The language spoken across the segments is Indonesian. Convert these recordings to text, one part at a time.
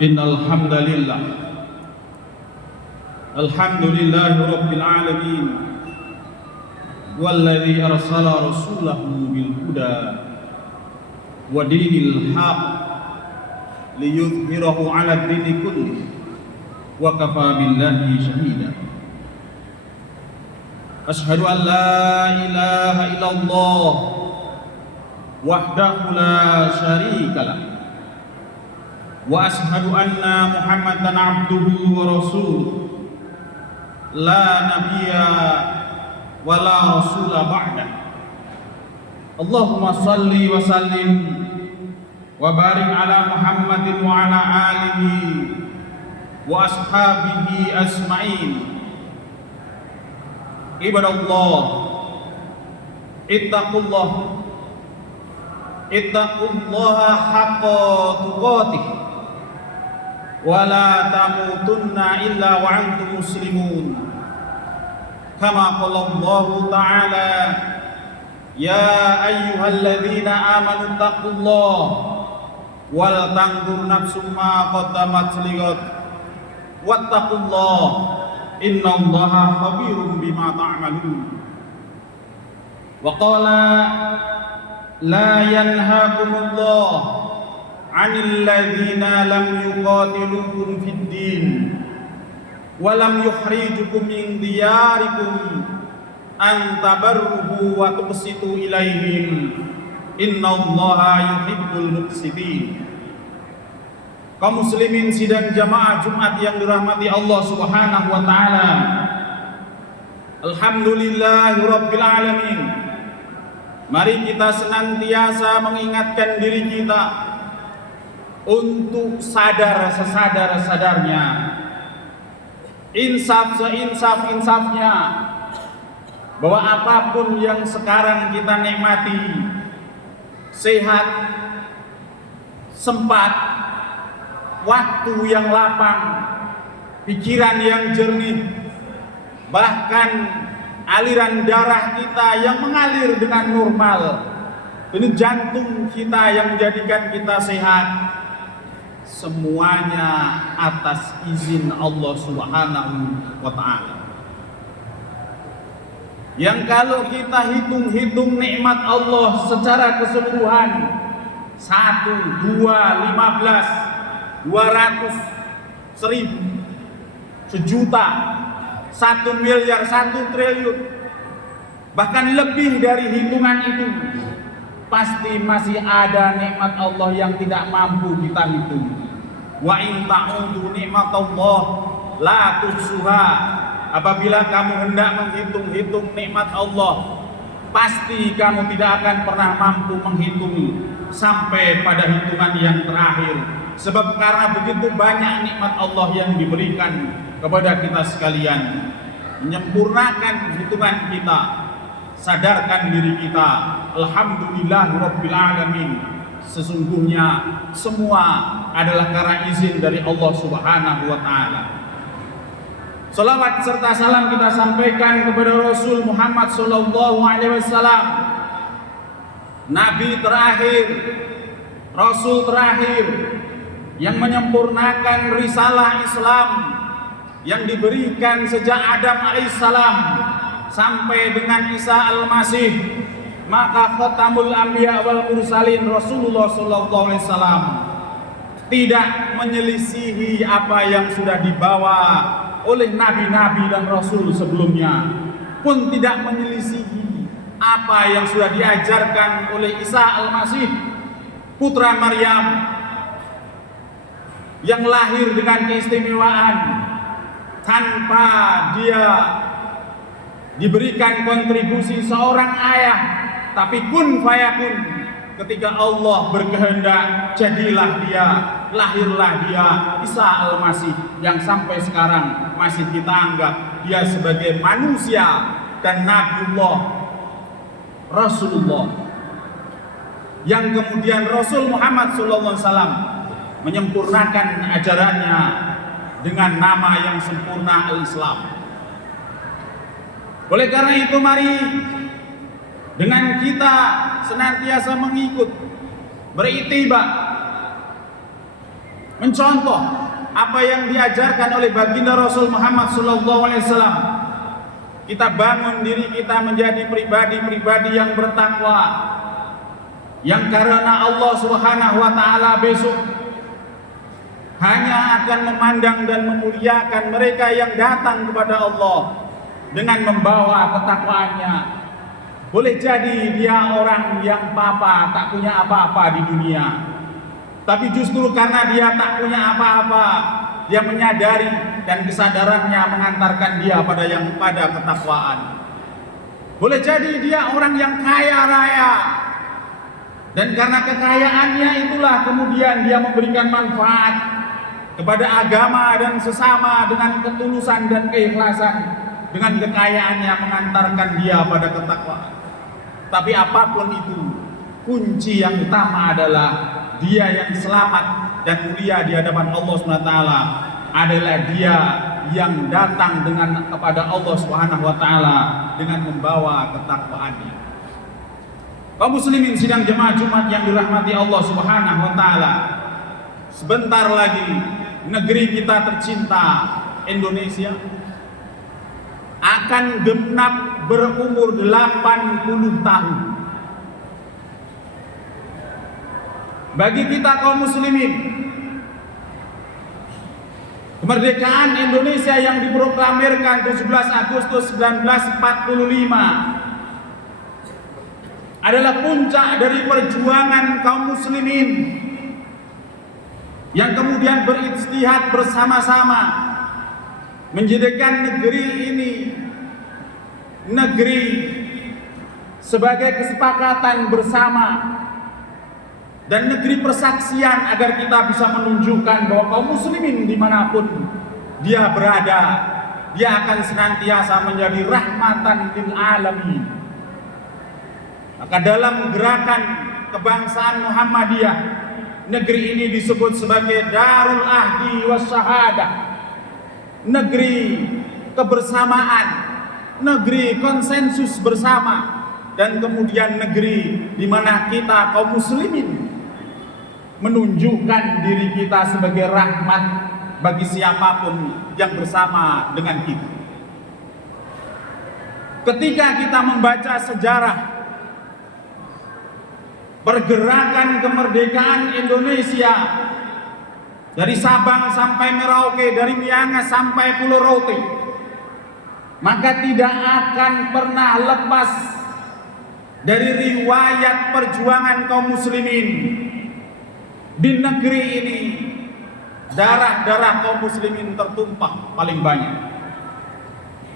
Innal hamdalillah alhamdulillahi rabbil alamin walladzi arsala rasulahu bil huda wa dinil haq liyudhhirahu 'ala ad-dini kulli wa kafa billahi shahida. Asyhadu an la ilaha illallah wahdahu la syarika lah wa ashhadu anna Muhammadan abduhu wa rasuluh la nabiyya wa la rasula ba'da. Allahumma salli wa sallim wa barik ala Muhammadin wa ala alihi wa ashabihi asma'in. Ibadallah, ittaqullaha haqqa tuqatih wa la tamutunna illa wa antum muslimun. Kama qala Allah ta'ala, ya ayyuhalladzina amanu taqullaha wal tanzur nafsum ma qaddamat lighad wattaqullaha innallaha khabirum bima ta'malun. Wa qala la yanhaakumullahu 'anil ladzina lam yuqatilukum fid din wa lam yukhrijukum min diyarikum an tabarruhu wa tuqsitu ilaihim innallaha yuhibbul muqsitin. Kaum muslimin sidang jamaah Jumat yang dirahmati Allah Subhanahu wa taala. Alhamdulillahirabbil alamin. Mari kita senantiasa mengingatkan diri kita untuk sadar sesadar-sadarnya, insaf seinsaf-insafnya, bahwa apapun yang sekarang kita nikmati, sehat, sempat, waktu yang lapang, pikiran yang jernih, bahkan aliran darah kita yang mengalir dengan normal, ini jantung kita yang menjadikan kita sehat, semuanya atas izin Allah Subhanahu wa ta'ala. Yang kalau kita hitung-hitung nikmat Allah secara keseluruhan, 1, 2, 15, 200, 1000, sejuta, 1 miliar, 1 triliun, bahkan lebih dari hitungan itu, pasti masih ada nikmat Allah yang tidak mampu kita hitung. Wa in ta'udu nikmatallah la tuhsuha. Apabila kamu hendak menghitung-hitung nikmat Allah, pasti kamu tidak akan pernah mampu menghitung sampai pada hitungan yang terakhir. Sebab karena begitu banyak nikmat Allah yang diberikan kepada kita sekalian, menyempurnakan hitungan kita, sadarkan diri kita, alhamdulillahirabbil alamin, sesungguhnya semua adalah karena izin dari Allah Subhanahu wa taala. Salawat serta salam kita sampaikan kepada Rasul Muhammad sallallahu alaihi wasallam, nabi terakhir, rasul terakhir yang menyempurnakan risalah Islam yang diberikan sejak Adam alaihissalam sampai dengan Isa al-Masih, maka khatamul anbiya wal mursalin Rasulullah sallallahu alaihi wasallam tidak menyelisihi apa yang sudah dibawa oleh nabi-nabi dan rasul sebelumnya, pun tidak menyelisihi apa yang sudah diajarkan oleh Isa al-Masih, putra Maryam, yang lahir dengan keistimewaan tanpa dia diberikan kontribusi seorang ayah, tapi kun fayakun. Ketika Allah berkehendak, jadilah dia, lahirlah dia, Isa al-Masih, yang sampai sekarang masih kita anggap dia sebagai manusia dan Nabiullah, Rasulullah, yang kemudian Rasul Muhammad SAW menyempurnakan ajarannya dengan nama yang sempurna, al-Islam. Oleh karena itu, mari dengan kita senantiasa mengikut, beritiba mencontoh apa yang diajarkan oleh baginda Rasul Muhammad SAW. Kita bangun diri kita menjadi pribadi-pribadi yang bertakwa, yang karena Allah Subhanahu wa taala besok hanya akan memandang dan memuliakan mereka yang datang kepada Allah dengan membawa ketakwaannya. Boleh jadi dia orang yang papa, tak punya apa-apa di dunia, tapi justru karena dia tak punya apa-apa, dia menyadari dan kesadarannya mengantarkan dia pada ketakwaan. Boleh jadi dia orang yang kaya raya, dan karena kekayaannya itulah kemudian dia memberikan manfaat kepada agama dan sesama dengan ketulusan dan keikhlasan. Dengan kekayaannya mengantarkan dia pada ketakwaan. Tapi apapun itu, kunci yang utama adalah dia yang selamat dan mulia di hadapan Allah SWT adalah dia yang datang kepada Allah SWT dengan membawa ketakwaannya. Kaum muslimin sidang jemaah Jumat yang dirahmati Allah Subhanahu wa taala. Sebentar lagi negeri kita tercinta Indonesia akan genap berumur 80 tahun. Bagi kita kaum muslimin, kemerdekaan Indonesia yang diproklamirkan 17 Agustus 1945 adalah puncak dari perjuangan kaum muslimin yang kemudian berijtihad bersama-sama menjadikan negeri ini negeri sebagai kesepakatan bersama dan negeri persaksian agar kita bisa menunjukkan bahwa kaum muslimin dimanapun dia berada, dia akan senantiasa menjadi rahmatan lil alamin. Maka dalam gerakan kebangsaan Muhammadiyah, negeri ini disebut sebagai Darul Ahdi was Syahadah, negeri kebersamaan, negeri konsensus bersama, dan kemudian negeri di mana kita kaum muslimin menunjukkan diri kita sebagai rahmat bagi siapapun yang bersama dengan kita. Ketika kita membaca sejarah pergerakan kemerdekaan Indonesia dari Sabang sampai Merauke, dari Miangas sampai Pulau Rote, maka tidak akan pernah lepas dari riwayat perjuangan kaum muslimin. Di negeri ini darah-darah kaum muslimin tertumpah paling banyak.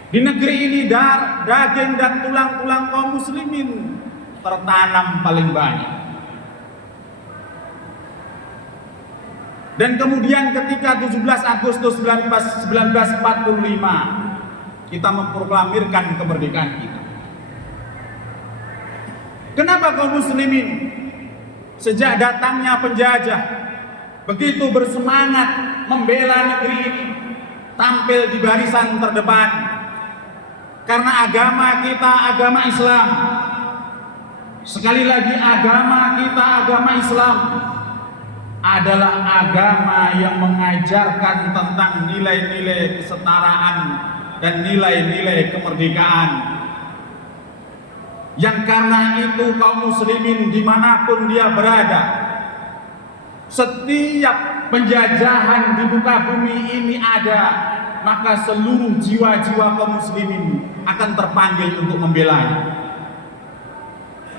Di negeri ini daging dan tulang-tulang kaum muslimin tertanam paling banyak. Dan kemudian ketika 17 Agustus 1945 kita memproklamirkan kemerdekaan kita. Kenapa kaum muslimin sejak datangnya penjajah begitu bersemangat membela negeri ini, tampil di barisan terdepan? Karena agama kita agama Islam. Sekali lagi, agama kita agama Islam adalah agama yang mengajarkan tentang nilai-nilai kesetaraan dan nilai-nilai kemerdekaan. Yang karena itu kaum muslimin dimanapun dia berada, setiap penjajahan di muka bumi ini ada, maka seluruh jiwa-jiwa kaum muslimin akan terpanggil untuk membelanya.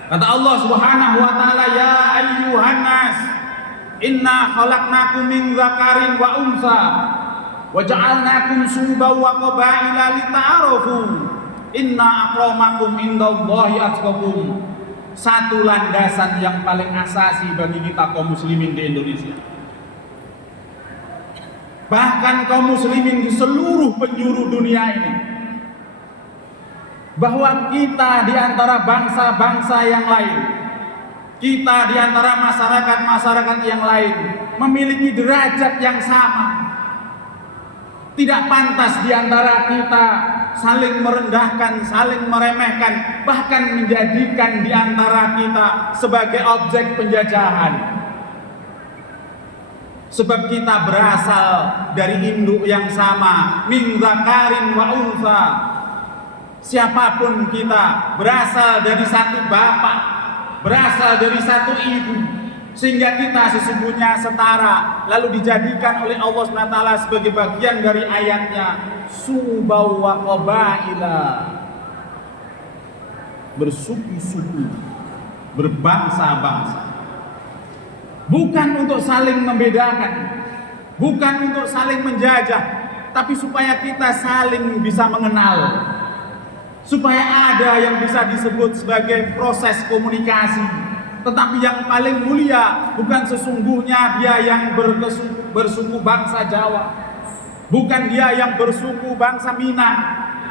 Kata Allah Subhanahu wa taala, ya ayyuhan nas inna khalaqnakum min dzakarin wa unsa wa ja'alnakum syu'uban wa qabaila lita'arafu inna akramakum indallahi atqakum. Satu landasan yang paling asasi bagi kita kaum muslimin di Indonesia, bahkan kaum muslimin di seluruh penjuru dunia ini, bahwa kita di antara bangsa-bangsa yang lain, kita di antara masyarakat-masyarakat yang lain memiliki derajat yang sama. Tidak pantas di antara kita saling merendahkan, saling meremehkan, bahkan menjadikan di antara kita sebagai objek penjajahan. Sebab kita berasal dari induk yang sama, min dzakarin wa untha. Siapapun kita berasal dari satu bapak, berasal dari satu ibu, sehingga kita sesungguhnya setara, lalu dijadikan oleh Allah SWT sebagai bagian dari ayatnya, subau wa qabaila, bersuku-suku, berbangsa-bangsa. Bukan untuk saling membedakan, bukan untuk saling menjajah, tapi supaya kita saling bisa mengenal, supaya ada yang bisa disebut sebagai proses komunikasi. Tetapi yang paling mulia bukan sesungguhnya dia yang bersuku bangsa Jawa, bukan dia yang bersuku bangsa Minang,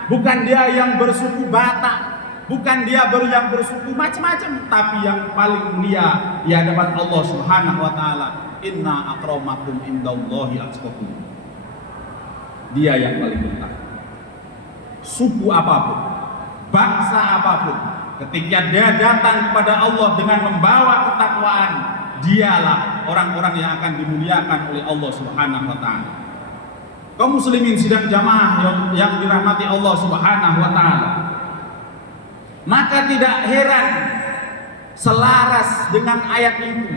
bukan dia yang bersuku Batak, bukan dia yang bersuku macam-macam, tapi yang paling mulia di hadapan Allah Subhanahu wa taala, inna akramakum indallahi atqakum. Dia yang paling bertakwa. Suku apapun, bangsa apapun, ketika dia datang kepada Allah dengan membawa ketakwaan, dialah orang-orang yang akan dimuliakan oleh Allah Subhanahu wa taala. Kaum muslimin sidang jamaah yang dirahmati Allah Subhanahu wa taala, maka tidak heran selaras dengan ayat itu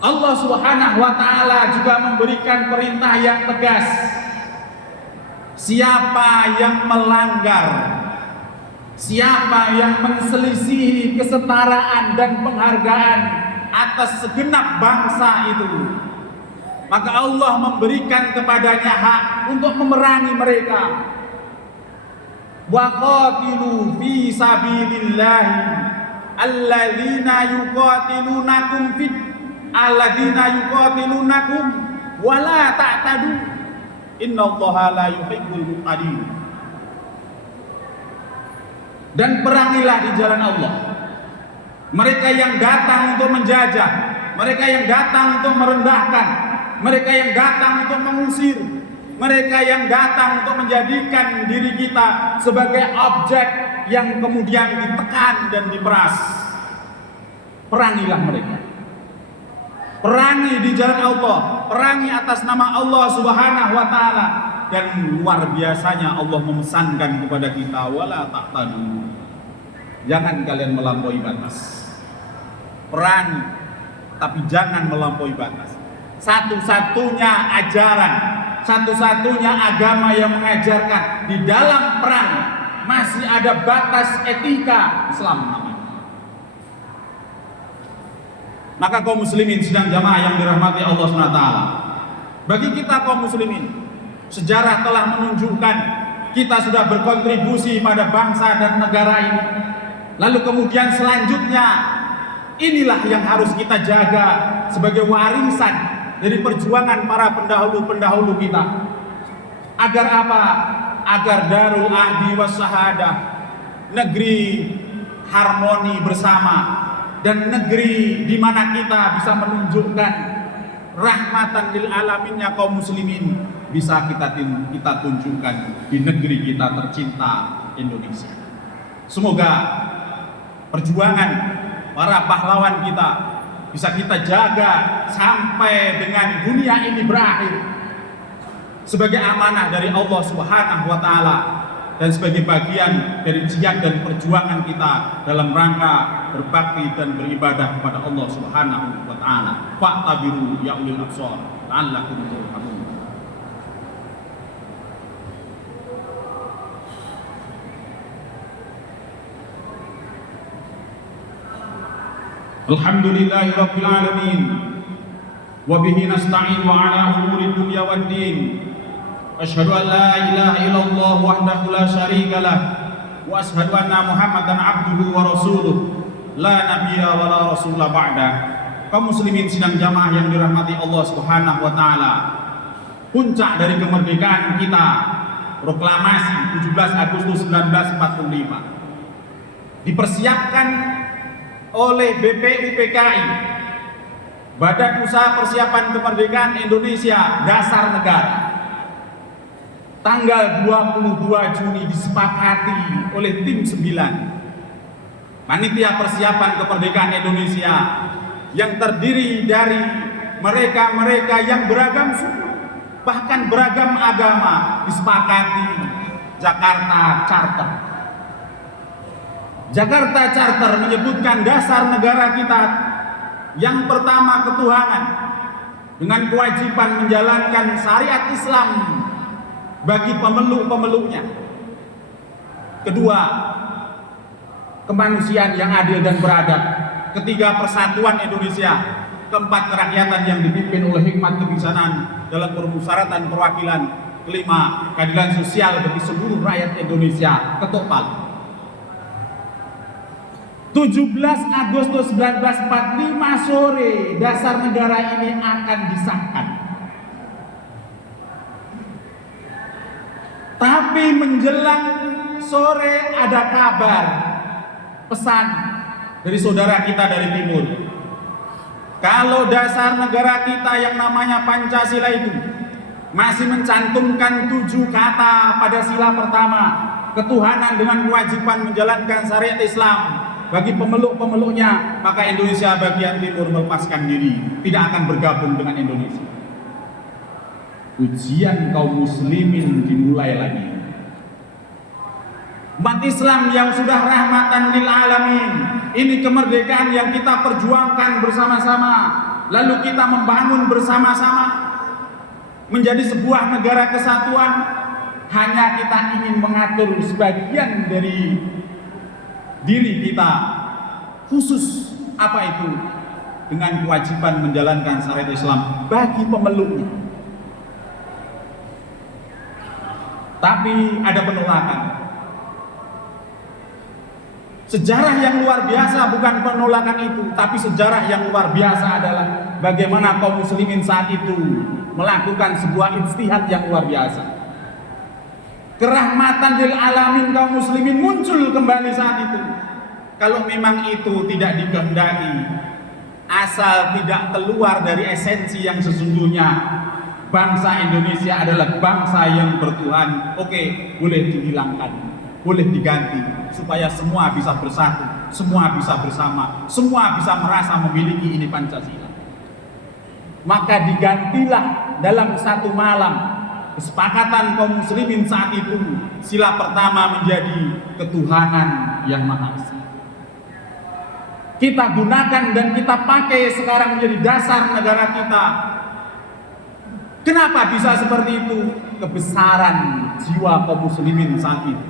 Allah Subhanahu wa taala juga memberikan perintah yang tegas. Siapa yang melanggar, siapa yang menselisihi kesetaraan dan penghargaan atas segenap bangsa itu, maka Allah memberikan kepadanya hak untuk memerangi mereka. Wa qatilu fi sabilillahi alladzina yuqatilunakum wa la ta'tadu innallaha la yuhibbul muqtadin. Dan perangilah di jalan Allah mereka yang datang untuk menjajah, mereka yang datang untuk merendahkan, mereka yang datang untuk mengusir, mereka yang datang untuk menjadikan diri kita sebagai objek yang kemudian ditekan dan diperas. Perangilah mereka. Perangi di jalan Allah, perangi atas nama Allah Subhanahu wa taala. Dan luar biasanya Allah memesankan kepada kita, wala taqtadu. Jangan kalian melampaui batas. Perangi, tapi jangan melampaui batas. Satu-satunya ajaran, satu-satunya agama yang mengajarkan di dalam perang masih ada batas etika Islam namanya. Maka kaum muslimin sidang jamaah yang dirahmati Allah SWT, bagi kita kaum muslimin, sejarah telah menunjukkan kita sudah berkontribusi pada bangsa dan negara ini. Lalu kemudian selanjutnya, inilah yang harus kita jaga sebagai warisan dari perjuangan para pendahulu-pendahulu kita. Agar apa? Agar darul ahdi was syahadah, negeri harmoni bersama, dan negeri di mana kita bisa menunjukkan rahmatan lil alaminnya kaum muslimin, bisa kita tunjukkan di negeri kita tercinta Indonesia. Semoga perjuangan para pahlawan kita bisa kita jaga sampai dengan dunia ini berakhir sebagai amanah dari Allah Subhanahu wa taala dan sebagai bagian dari jihad dan perjuangan kita dalam rangka berbakti dan beribadah kepada Allah Subhanahu wa taala. Fa'tabiru ya ulil absar la'allakum turhamun. Alhamdulillahi rabbil alamin wa bihi nasta'in wa ala umuri dunya waddin. Asyhadu an la ilaha illallah wahdahu la syarika lah wa asyhadu anna Muhammadan abduhu wa rasuluh la nabiyya wa la rasula ba'da. Kaum muslimin sidang jamaah yang dirahmati Allah Subhanahu wa taala, puncak dari kemerdekaan kita, proklamasi 17 Agustus 1945, dipersiapkan oleh BPUPKI, Badan Usaha Persiapan Kemerdekaan Indonesia Dasar Negara. Tanggal 22 Juni disepakati oleh tim 9 Panitia Persiapan Kemerdekaan Indonesia yang terdiri dari mereka-mereka yang beragam suku, bahkan beragam agama, disepakati Jakarta Charter. Jakarta Charter menyebutkan dasar negara kita yang pertama ketuhanan dengan kewajiban menjalankan syariat Islam bagi pemeluk-pemeluknya. Kedua, kemanusiaan yang adil dan beradab. Ketiga, persatuan Indonesia. Keempat, kerakyatan yang dipimpin oleh hikmat kebijaksanaan dalam permusyawaratan perwakilan. Kelima, keadilan sosial bagi seluruh rakyat Indonesia. Ketok palu. 17 Agustus 1945 sore dasar negara ini akan disahkan. Tapi menjelang sore ada kabar, pesan dari saudara kita dari timur. Kalau dasar negara kita yang namanya Pancasila itu masih mencantumkan 7 kata pada sila pertama, ketuhanan dengan kewajiban menjalankan syariat Islam bagi pemeluk-pemeluknya, maka Indonesia bagian timur melepaskan diri, tidak akan bergabung dengan Indonesia. Ujian kaum muslimin dimulai lagi. Umat Islam yang sudah rahmatan lil alamin, ini kemerdekaan yang kita perjuangkan bersama-sama, lalu kita membangun bersama-sama menjadi sebuah negara kesatuan. Hanya kita ingin mengatur sebagian dari diri kita, khusus apa itu, dengan kewajiban menjalankan syariat Islam bagi pemeluknya. Tapi ada penolakan. Sejarah yang luar biasa bukan penolakan itu, tapi sejarah yang luar biasa adalah bagaimana kaum muslimin saat itu melakukan sebuah ijtihad yang luar biasa. Kerahmatan lil alamin kaum muslimin muncul kembali saat itu. Kalau memang itu tidak dikehendaki, asal tidak keluar dari esensi yang sesungguhnya, bangsa Indonesia adalah bangsa yang bertuhan. Oke, boleh dihilangkan, boleh diganti, supaya semua bisa bersatu, semua bisa bersama, semua bisa merasa memiliki ini Pancasila. Maka digantilah dalam satu malam. Kesepakatan kaum muslimin saat itu, sila pertama menjadi ketuhanan yang maha esa. Kita gunakan dan kita pakai sekarang menjadi dasar negara kita. Kenapa bisa seperti itu? Kebesaran jiwa kaum muslimin saat itu.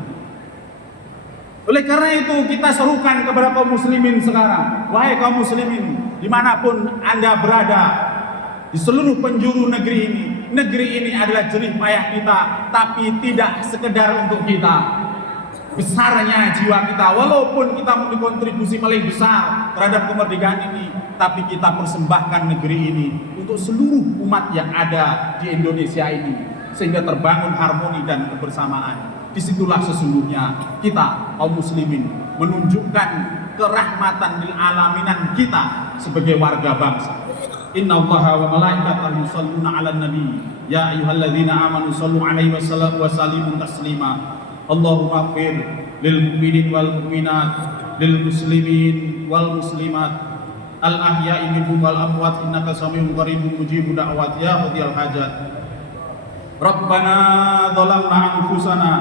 Oleh karena itu kita serukan kepada kaum muslimin sekarang, wahai kaum muslimin, dimanapun Anda berada, di seluruh penjuru negeri ini adalah jerih payah kita, tapi tidak sekedar untuk kita. Besarnya jiwa kita, walaupun kita memiliki kontribusi paling besar terhadap kemerdekaan ini, tapi kita persembahkan negeri ini untuk seluruh umat yang ada di Indonesia ini, sehingga terbangun harmoni dan kebersamaan. Disitulah sesungguhnya kita kaum muslimin menunjukkan kerahmatan lil alaminan kita sebagai warga bangsa. Inna Allaha wa malaikatahu yusholluna 'alan nabi ya ayyuhalladzina amanu shallu 'alaihi wa sallimu taslima. Allahumma ighfir lil mu'minin wal mu'minat, lil muslimin wal muslimat, al ahya'i minhum wal amwat, innaka sami'un qaribun mujibud da'wat ya qadiyal hajat. Rabbana dhalamna anfusana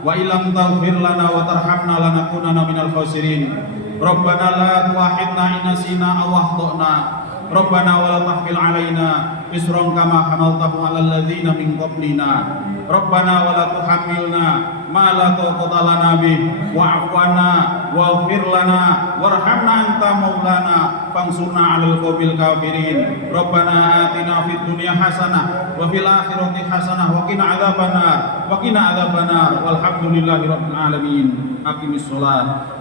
wa illam taghfir lana wa tarhamna lanakunanna minal khasirin. Rabbana la tu'akhidna in nasina aw akhtana. Rabbana wa la tahmil 'alaina isran kama hamaltahu 'alal ladzina min qablina. Rabbana wa la tuhammilna ma la taqata lana bih wa'fu 'anna waghfir lana warhamna anta maulana fansurna 'alal qaumil kafirin. Rabbana atina fid dunya hasanah wa fil akhirati hasanah wa qina adzabannar walhamdulillahi rabbil alamin. Aqimis shalah.